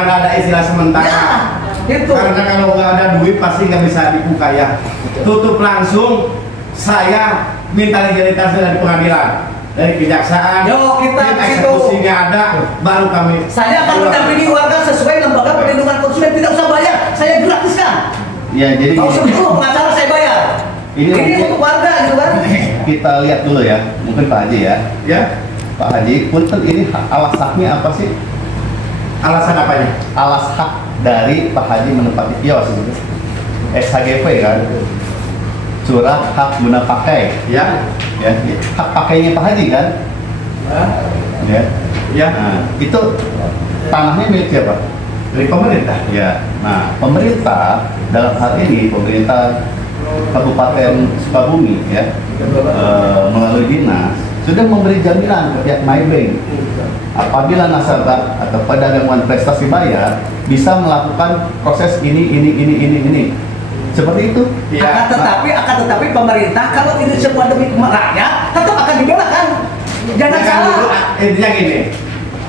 Karena ada istilah sementara. Ya, itu. Karena kalau nggak ada duit pasti nggak bisa dibuka ya. Tutup langsung. Saya minta legalitas dari pengadilan, dari kejaksaan. Yo, kita eksekusinya ada, baru kami. Saya akan mendampingi warga sesuai lembaga perlindungan konsumen, tidak usah bayar. Saya gratiskan. Ya, jadi kalau sebelum pengacara saya bayar. Ini untuk warga gitu kan. Kita lihat dulu ya, mungkin Pak Haji ya. Ya, Pak Haji, punten ini alas haknya apa sih? Alasan apanya? Alas hak dari Pak Haji menempati kios itu. SHGP kan. Surat hak guna pakai, ya, hak pakainya Pak Haji kan, ya, nah, itu tanahnya milik siapa? Dari pemerintah, ya. Nah, pemerintah dalam hal ini pemerintah Kabupaten Sukabumi, ya, melalui dinas sudah memberi jaminan ke pihak Maybank apabila nasabah atau pedagang prestasi bayar bisa melakukan proses ini. Seperti itu. Ya, akan tetapi pemerintah kalau ini semua demi rakyat tetap akan dibela kan. Jangan salah. Intinya gini,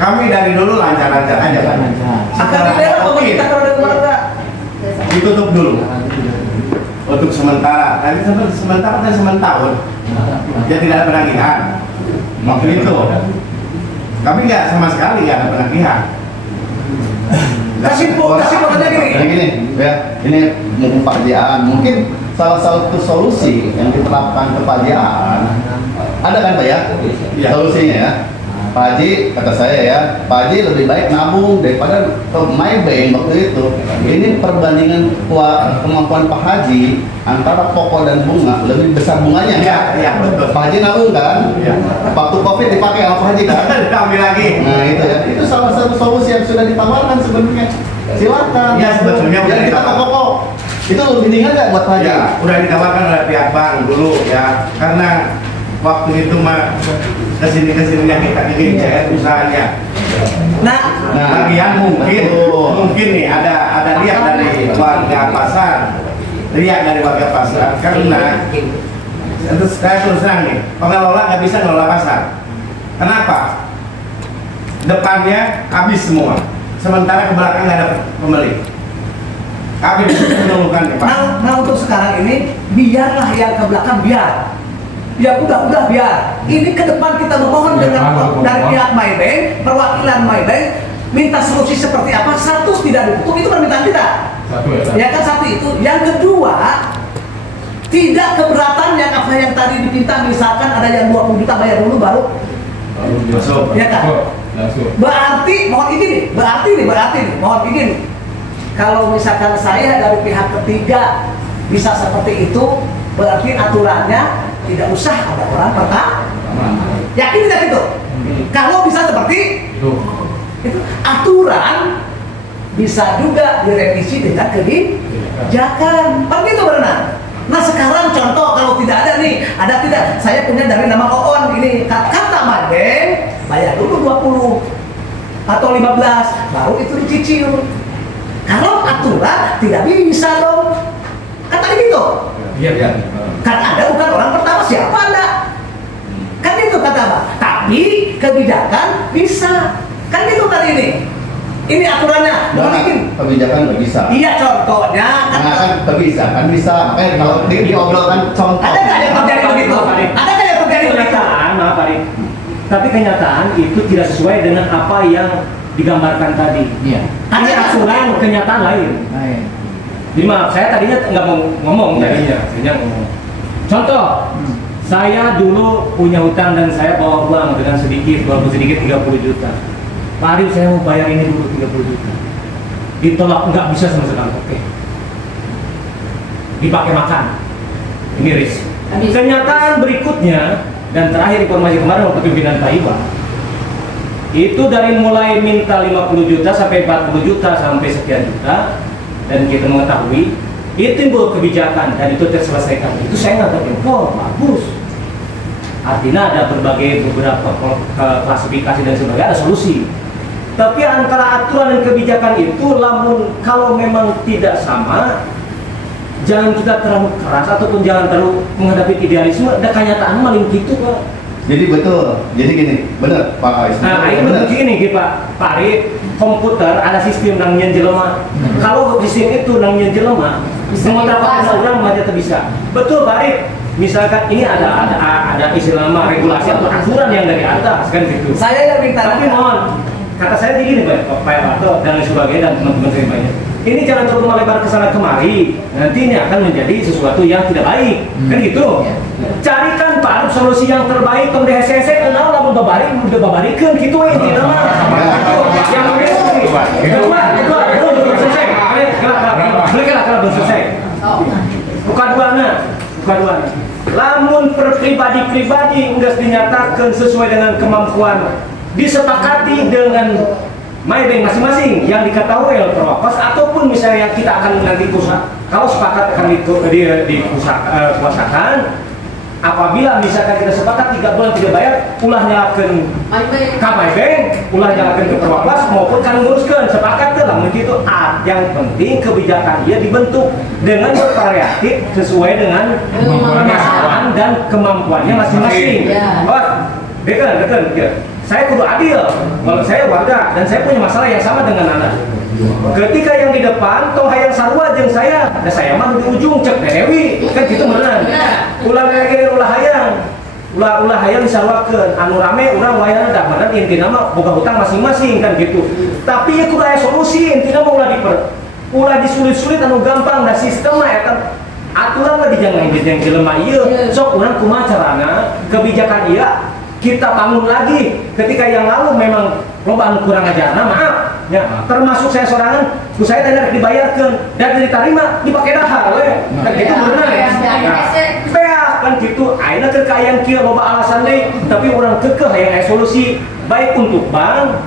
kami dari dulu lancar-lancar aja kan. Akan dibela pemerintah kalau ada warga. Ditutup dulu. Untuk sementara, tadi sementara dan sementahun. Ya tidak ada penagihan. Waktu itu, kami nggak sama sekali nggak ada penagihan. Kasih pokoknya gini ya, ini mumpung pajian, mungkin salah satu solusi yang diterapkan ke pajian ada kan Pak ya? Ya. Solusinya ya, Pak Haji kata saya ya, Pak Haji lebih baik nabung daripada ke Maybank waktu itu. Ini perbandingan kemampuan Pak Haji antara pokok dan bunga, lebih besar bunganya. Iya, betul. Pak Haji nabung kan? Ya. Waktu COVID dipakai sama Pak Haji kan? Ambil lagi. Nah itu ya, itu salah satu solusi yang sudah ditawarkan sebenarnya. Silakan. Ya sebetulnya udah kita pokok. Itu lebih ringan nggak buat Pak Haji? Ya, udah ditawarkan oleh pihak bank dulu ya, karena waktu itu mah kesini-kesininya kita ingin CR usahanya. Nah, bagian mungkin nih ada lihat dari warga pasar, karena saya terus terang nih, pengelola nggak bisa ngelola pasar. Kenapa? Depannya habis semua, sementara ke belakang nggak ada pembeli. Kami mengeluhkan Pak. Nah untuk sekarang ini biarlah yang ke belakang biar. Ya udah biar. Ini ke depan kita memohon dengan dari pihak Maybank, perwakilan Maybank minta solusi seperti apa. Satu, tidak ditutup, itu permintaan kita. Ya kan, satu itu. Yang kedua, tidak keberatan yang apa yang tadi diminta, misalkan ada yang 20 juta bayar dulu baru masuk. Ya kan? Berarti mohon izin nih, mohon izin. Kalau misalkan saya dari pihak ketiga bisa seperti itu, berarti aturannya tidak usah ada orang pertama. Yakin tidak itu? Kalau bisa seperti itu, aturan bisa juga direvisi dengan kebijakan. Begitu benar. Nah sekarang contoh kalau tidak ada nih, saya punya dari nama Oon ini kata Maybank bayar dulu 20 atau 15 baru itu dicicil. Kalau aturan tidak bisa dong. Kata gitu. Iya. Kan Anda bukan orang pertama, siapa Anda? Kan itu kata Pak. Tapi kebijakan bisa. Kan gitu kan ini. Ini aturannya. Kebijakan nggak bisa. Iya contohnya. Kan kebijakan bisa. Kalau diobrolkan contoh. Ada nggak yang terjadi begitu? Ada nggak yang terjadi begitu? Maaf Pak. Tapi kenyataan itu tidak sesuai dengan apa yang digambarkan tadi. Iya. Ini aturan, kenyataan lain. Jadi maaf, saya tadinya nggak mau ngomong tadinya. Contoh, saya dulu punya hutang dan saya bawa uang dengan sedikit, walaupun sedikit 30 juta. Pak Arif, saya mau bayar ini dulu 30 juta. Ditolak, nggak bisa sama sekali. Oke. Dipakai makan. Ini risk. Kenyataan berikutnya dan terakhir informasi kemarin waktu pimpinan Pak Iwan, itu dari mulai minta 50 juta sampai 40 juta sampai sekian juta, dan kita mengetahui itu timbul kebijakan dan itu terselesaikan. Itu saya ngatakan, oh bagus. Artinya ada beberapa klasifikasi dan sebagainya, ada solusi. Tapi antara aturan dan kebijakan itu, kalau memang tidak sama, jangan kita terlalu keras ataupun jangan terlalu menghadapi idealisme. Ada kenyataan maling gitu Pak. Jadi betul, jadi gini, benar Pak Ais. Nah, ini begini Pak Arif, komputer ada sistem nang nyen jelema. Kalau sistem itu nang nyen jelema, semua dapat orang baca bisa. Betul Pak Arif. Misalkan ini ada istilah nama regulasi atau aturan yang dari atas kan gitu. Saya yang minta. Tapi mohon, kata saya begini Pak Pato dan sebagainya dan teman-teman saya banyak. Ini jangan terlalu melebar ke sana kemari. Nanti ini akan menjadi sesuatu yang tidak baik. Kan gitu. Carikan Pak Arif solusi yang terbaik untuk DSSC kenal lamun babarikeun kitu we intina mah. Yang kedua belum selesai. Belum selesai. Bukan duana. Lamun per pribadi nggak dinyatakan sesuai dengan kemampuan, disepakati dengan MyBank masing-masing yang diketahui oleh perwakilan ataupun misalnya kita akan nanti kalau sepakat akan dikuasakan. Apabila misalkan kita sepakat 3 bulan tidak bayar, ulah nyalakan ke MyBank, ulah nyalakan ke perwakilan maupun kan nguruskan sepakat lah begitu. Yang penting kebijakan dia dibentuk dengan bervariatif sesuai dengan permasalahan dan kemampuannya masing-masing. Oh, dekan. Saya kudu adil. Kalau saya warga dan saya punya masalah yang sama dengan Anda. Ketika yang di depan toh hayang sarua jeung saya, dan saya mah di ujung cek Dewi, kan gitu meunang. Ulah hayang disarwakeun, anu rame urang wayana da bener intina mah boga hutang masing-masing kan gitu. Tapi ya kudu aya solusi, intina mah ulah disulit-sulit anu gampang da sistem mah eta aturan mah dijangan jelema ieu. Sok urang kumaha carana kebijakan ieu kita bangun lagi. Ketika yang lalu memang loba kurang ajarna, maaf ya, termasuk saya sorangan saya tidak dibayarkan dan diterima dipakai dahar we kan gitu benar kan gitu ayeuna kekayaan kieu loba alasan deui tapi orang kekeh hayang solusi baik untuk bank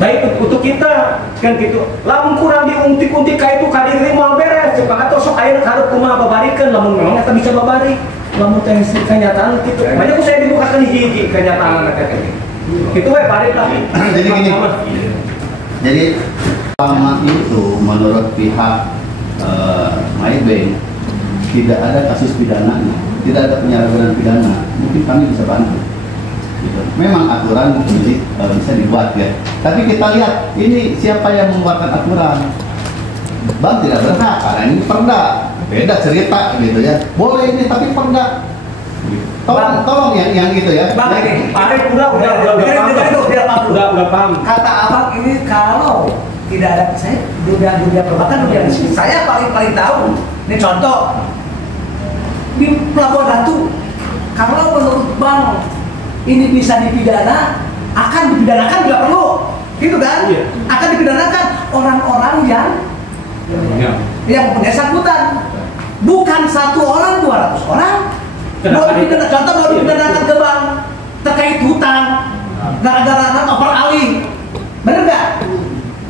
baik untuk kita kan gitu. Lamun kurang diuntik-untik ka itu ka diri moal beres cepat atuh sok ayeuna hareup kumaha babarikeun lamun memang eta bisa babari lamun teh kenyataan gitu. Banyak ku saya dibukakeun hiji-hiji kenyataan eta teh. Itu we Pak Arif lah. Jadi gini. Jadi selama itu menurut pihak MyBank tidak ada kasus pidananya, tidak ada penyalahgunaan pidana, mungkin kami bisa bantu. Gitu. Memang aturan bisa dibuat ya. Tapi kita lihat ini siapa yang membuatkan aturan. Bank tidak berhak karena ini perda, beda cerita gitu ya. Boleh ini tapi perda. Tolong yang gitu ya. Bang, ini Pak Arif udah paham. Kata abang ini kalau tidak ada saya dunia perbankan dunia bisnis saya paling tahu. Ini contoh di Pelabuhan Ratu, kalau menurut bank ini bisa dipidana, akan dipidanakan bila perlu, gitu kan? Iya. Akan dipidanakan orang-orang yang mempunyai sangkutan, bukan 1 orang 200 orang. Mau dipidanakan ke bank terkait hutang gara-gara overalih, bener nggak?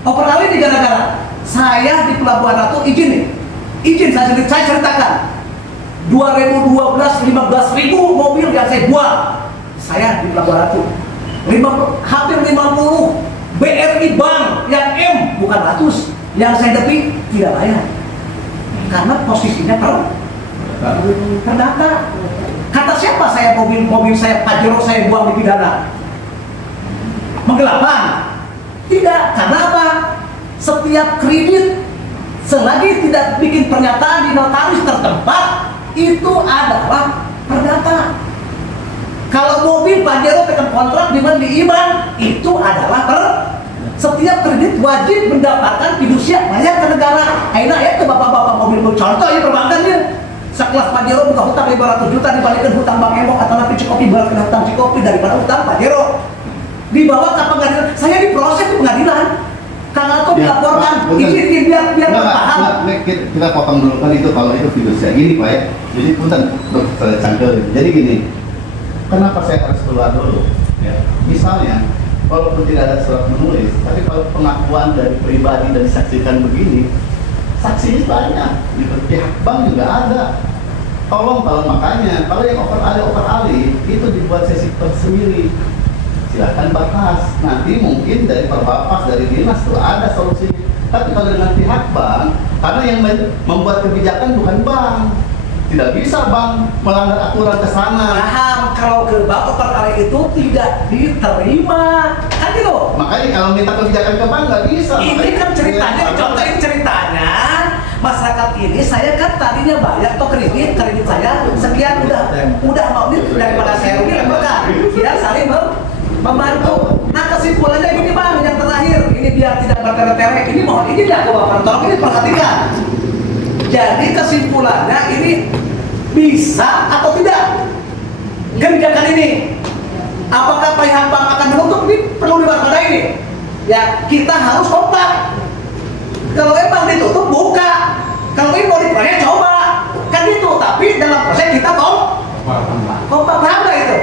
Overalih di gara-gara saya di Pelabuhan Ratu izin saya ceritakan 2012 15.000 mobil yang saya buang saya di Pelabuhan Ratu hampir 50 BRI bank yang M bukan ratus yang saya depi tidak bayar karena posisinya terdata. Kata siapa saya mobil saya Pajero saya buang di pidana? Menggelapan? Tidak, karena apa? Setiap kredit selagi tidak bikin pernyataan di notaris tertempat itu adalah perdata. Kalau mobil Pajero tekan kontrak di IBAN itu adalah setiap kredit wajib mendapatkan fidusia bayar ke negara. Aina ya ke bapak-bapak mobil contoh ya perbankannya. Sekelas Pajero buka hutang 500 juta dibalikan hutang Bank Emok atau nanti Cikopi balikan hutang Cikopi daripada hutang Pajero dibawa ke pengadilan. Saya diproses di pengadilan karena itu dilaporkan izin biar paham. Kita potong dulu kan itu kalau itu fidusia gini Pak ya. Jadi punten saya cangkel. Jadi gini, kenapa saya harus keluar dulu? Ya. Misalnya walaupun tidak ada surat menulis, tapi kalau pengakuan dari pribadi dan disaksikan begini, saksinya banyak, gitu. Pihak bank juga ada. Tolong makanya kalau yang overalih itu dibuat sesi tersendiri. Silahkan bahas. Nanti mungkin dari Perbapas, dari dinas tuh ada solusinya. Tapi kalau dengan pihak bank, karena yang membuat kebijakan bukan bank, tidak bisa bang melanggar aturan ke sana. Paham, kalau ke bank perkara itu tidak diterima, kan gitu. Makanya kalau minta kebijakan ke bank nggak bisa. Ini kan ceritanya, contohin ceritanya, masyarakat ini saya kan tadinya bayar atau kredit saya sekian udah mau nih daripada saya rugi lembaga, biar saling membantu. Nah kesimpulannya gini bang, yang terakhir ini biar tidak bertele-tele, ini mohon ini dah ke bapak, tolong ini perhatikan. Jadi kesimpulannya ini bisa atau tidak kebijakan ini? Apakah pihak bank akan menutup? Ini perlu diwaspadai ini. Ya kita harus kompak. Kalau emang ditutup buka. Kalau ini mau diproyek coba. Kan gitu. Tapi dalam proses kita kompak paham nggak itu?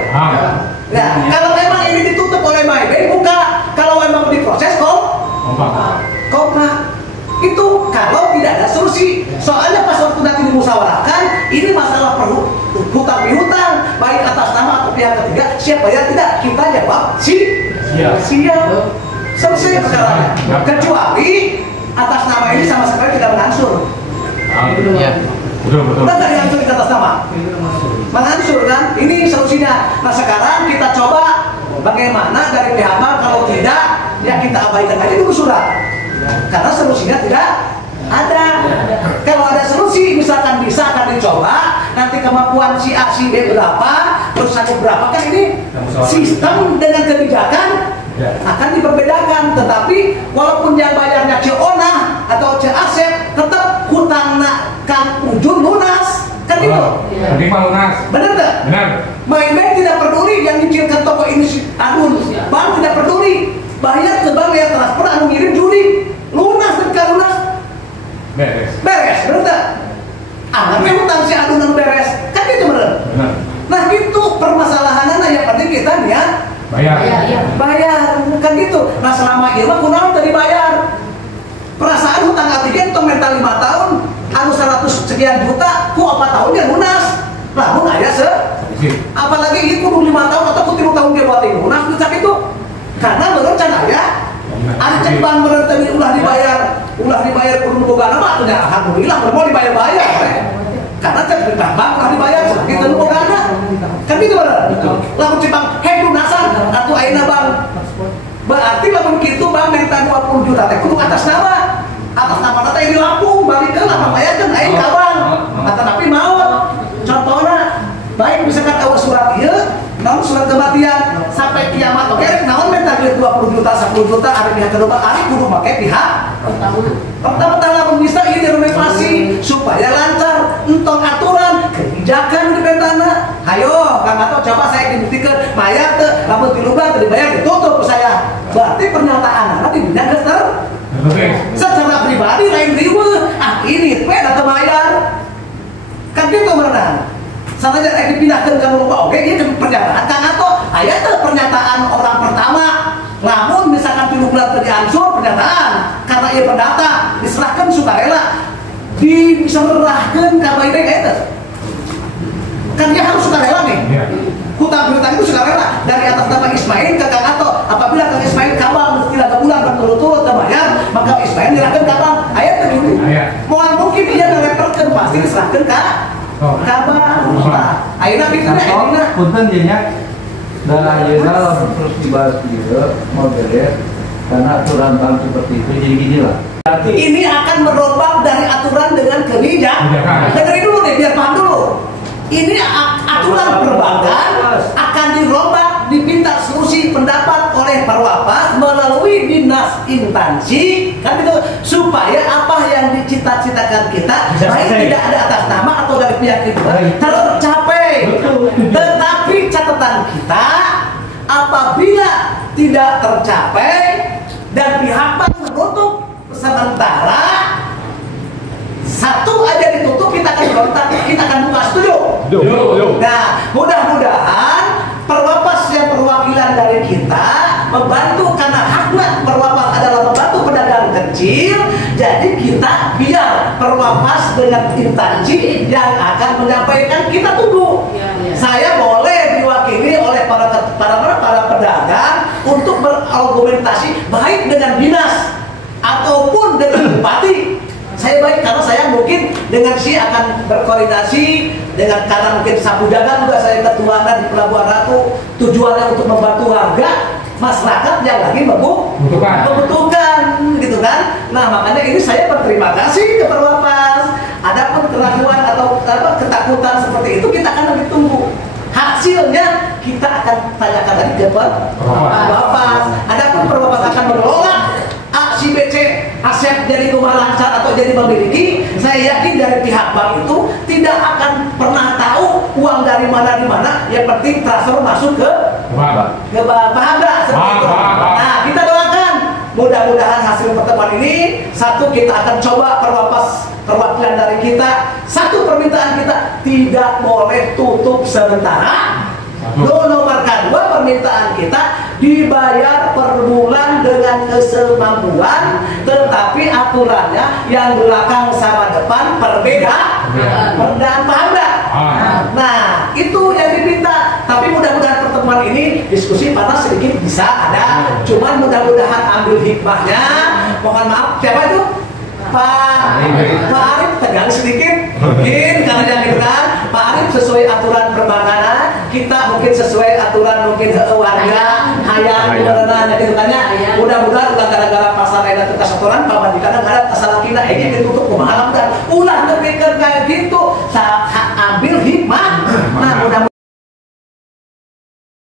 Ya. Kalau memang ini ditutup oleh MyBank buka. Kalau memang diproses kompak. Itu kalau tidak ada solusi. Soalnya pas waktu nanti dimusyawarahkan, ini masalah perlu hutang pihutang, baik atas nama atau pihak ketiga, siap bayar tidak, kita jawab siap. Selesai perkaranya. Kecuali atas nama ini sama sekali tidak mengangsur. Betul. Udah nggak diangsur di atas nama? Mengangsur kan? Ini solusinya. Nah sekarang kita coba bagaimana dari pihak bank, kalau tidak ya kita abaikan aja dulu surat. Karena solusinya tidak ada. Kalau ada solusi, misalkan bisa akan dicoba. Nanti kemampuan si A, si B berapa, terus satu berapa, kan ini sistem dengan kebijakan akan diperbedakan. Tetapi walaupun yang bayarnya Ona atau Asep, tetap hutang Kang Ujun lunas. Kan gitu? Bener nggak? Benar. MyBank tidak peduli yang nyicilkan toko ini adun. Bank tidak peduli. Bayar ke bank yang transfer anu ngirim judi. Lunas dan lunas. Beres, bener nggak? Anggapnya hutang si adunan beres. Kan gitu bener? Nah gitu permasalahannya yang penting kita niat bayar. Kan gitu. Nah selama ini mah kunaon tadi bayar. Perasaan hutang abdi itu mental 5 tahun, anu 100 sekian juta, ku 4 tahun dia lunas. Lamun aya apalagi itu kudu 5 tahun atau 3 tahun dia buat lunas bisa gitu. Karena menurut ya ada ceban berarti ulah dibayar kudu boga nama tuh alhamdulillah mau dibayar karena ceban bank ulah dibayar gitu boga kan gitu bener. Lamun ceban lunasan atau ayeuna bank berarti lamun kitu bank minta 20 juta teh kudu atas nama teh di Lampung balik ke lama bayarkeun aing ka bank tapi mau contohna baik misalkan awal surat ieu namun surat kematian sampai kiamat oke namun minta duit 20 juta 10 juta ada pihak kedua hari kudu pakai pihak pertama bisa ini renovasi supaya lancar entong aturan kebijakan di pentana ayo Kang Ato coba saya dibuktikan bayar tuh lamun dilubar dibayar ditutup saya berarti pernyataan nanti bidang keter secara pribadi lain riweuh ini peda bayar kan gitu berenang sana jadi dipindahkan ke lupa oke ini pernyataan Kang Ato ayat pernyataan orang pertama namun misalkan 7 bulan terdiansur pernyataan karena ia perdata diserahkan sukarela diserahkan ke MyBank itu kan dia harus sukarela nih hutang piutang itu sukarela dari atas nama Ismail ke Kang Ato apabila Kang Ismail kabang tidak bulan berturut-turut terbayar maka Ismail diserahkan kabang ayat begitu mungkin dia mereperkan pasti diserahkan ke kabar, akhirnya pikirnya akhirnya punten jadinya dan akhirnya terus dibahas juga mau beres karena aturan bank seperti itu jadi gini lah. Ini akan merombak dari aturan dengan kebijakan. Dengerin dulu deh biar paham dulu. Ini aturan perbankan akan dirombak, dipinta solusi pendapat oleh Perwapas melalui dinas instansi kan itu supaya apa yang dicita-citakan kita baik tidak ada atas nama atau dari pihak kedua tercapai. Tetapi catatan kita apabila tidak tercapai dan pihak bank menutup sementara satu aja ditutup kita akan berontak, kita akan buka studio. Nah, mudah-mudahan Perwapas yang perwakilan dari kita membantu karena haknya Perwapas adalah membantu pedagang kecil. Jadi kita biar Perwapas dengan instansi yang akan menyampaikan kita tunggu. Saya boleh diwakili oleh para pedagang untuk berargumentasi baik dengan dinas ataupun dengan bupati. Saya baik karena saya mungkin dengan si akan berkoordinasi dengan, karena mungkin sapu jaga juga saya ketuanan di Pelabuhan Ratu, tujuannya untuk membantu warga masyarakat yang lagi membutuhkan gitu kan. Nah makanya ini saya berterima kasih ke Perwapas. Ada pun keraguan atau ketakutan seperti itu kita akan lebih tunggu. Hasilnya kita akan tanyakan lagi ke Perwapas. Adapun Perwapas akan menolak A, si B, C, aset jadi rumah lancar atau jadi memiliki, saya yakin dari pihak bank itu tidak akan pernah tahu uang dari mana di mana. Yang penting transfer masuk ke Bahagia seperti itu. Nah kita doakan mudah-mudahan hasil pertemuan ini, satu, kita akan coba perwakilan dari kita, satu permintaan kita tidak boleh tutup sementara. Nomor kedua, permintaan kita dibayar per bulan dengan kesemampuan, tetapi aturannya yang belakang sama depan berbeda dan paham. Nah itu yang diminta. Tapi mudah-mudahan pertemuan ini diskusi panas sedikit bisa ada, cuman mudah-mudahan ambil hikmahnya. Mohon maaf, siapa itu? Pak Arif tegang sedikit mungkin karena yang itu kan. Pak Arif sesuai aturan perbankan, kita mungkin sesuai aturan mungkin warga hayang beneran gitu kan ya. Mudah-mudahan udah gara-gara pasar ada tetas aturan Pak Majikan ada salah kina ini ditutup kumaha dan ulah nepikeun kayak gitu